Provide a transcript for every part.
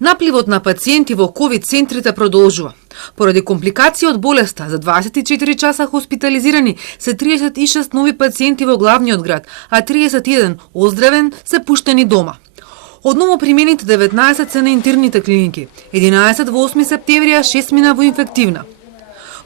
Напливот на пациенти во ковид центрите продолжува. Поради компликации од болеста, за 24 часа хоспитализирани се 36 нови пациенти во главниот град, а 31 оздравен се пуштени дома. Од новопримените 19 се на интерните клиники, 11 во 8 септември, а 6 мина во инфективна.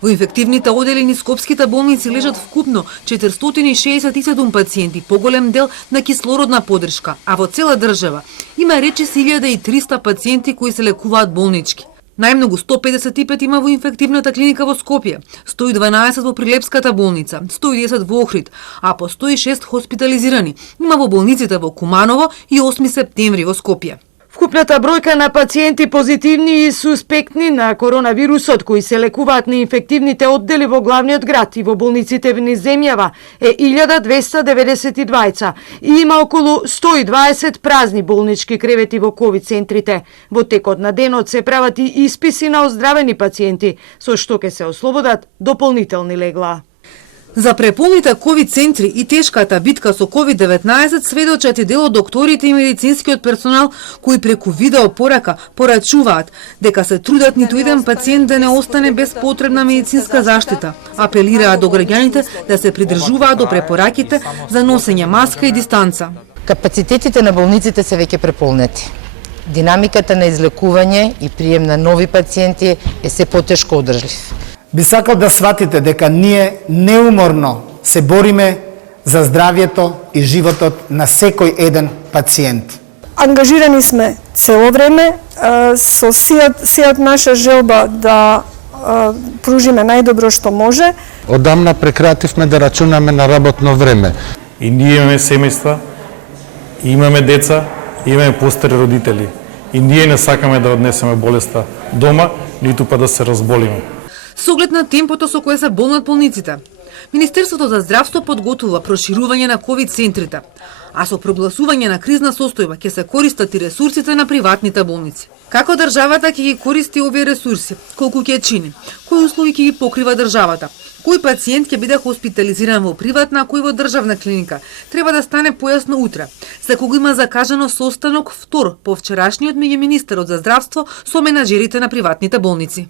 Во инфективните одели низ скопските болници лежат вкупно 467 пациенти, поголем дел на кислородна поддршка, а во цела држава има речиси 1300 пациенти кои се лекуваат болнички. Најмногу 155 има во инфективната клиника во Скопје, 112 во Прилепската болница, 110 во Охрид, а по 106 хоспитализирани има во болниците во Куманово и 8 септември во Скопје. Вкупната бројка на пациенти позитивни и суспектни на коронавирусот кои се лекуваат на инфективните оддели во главниот град и во болниците низ земјава е 1292 и има околу 120 празни болнички кревети во ковид центрите. Во текот на денот се прават и исписи на оздравени пациенти, со што ќе се ослободат дополнителни легла. За преполните ковид центри и тешката битка со COVID-19 сведочат и дел од докторите и медицинскиот персонал кои преку видео порака порачуваат дека се трудат ниту еден пациент да не остане без потребна медицинска заштита. Апелираат до граѓаните да се придржуваат до препораките за носење маска и дистанца. Капацитетите на болниците се веќе преполнети. Динамиката на излекување и прием на нови пациенти е се потешко одржлив. Би сакал да сватите дека ние неуморно се бориме за здравјето и животот на секој еден пациент. Ангажирани сме цело време со сијат наша желба да пружиме најдобро што може. Одамна прекративме да рачунаме на работно време. И ние имаме семејства, имаме деца, имаме постари родители. И ние не сакаме да однесеме болеста дома, ниту па да се разболиме. Со оглед на темпото со кое се болнат болниците, Министерството за здравство подготвува проширување на ковид центрите, а со прогласување на кризна состојба ќе се користат и ресурсите на приватните болници. Како државата ќе ги користи овие ресурси, колку ќе чини, кои услови ќе ги покрива државата, кој пациент ќе биде хоспитализиран во приватна, а кој во државна клиника, треба да стане појасно утре. Секогу има закажано состанок втор по вчерашниот меѓу министерот за здравство со менаџерите на приватните болници.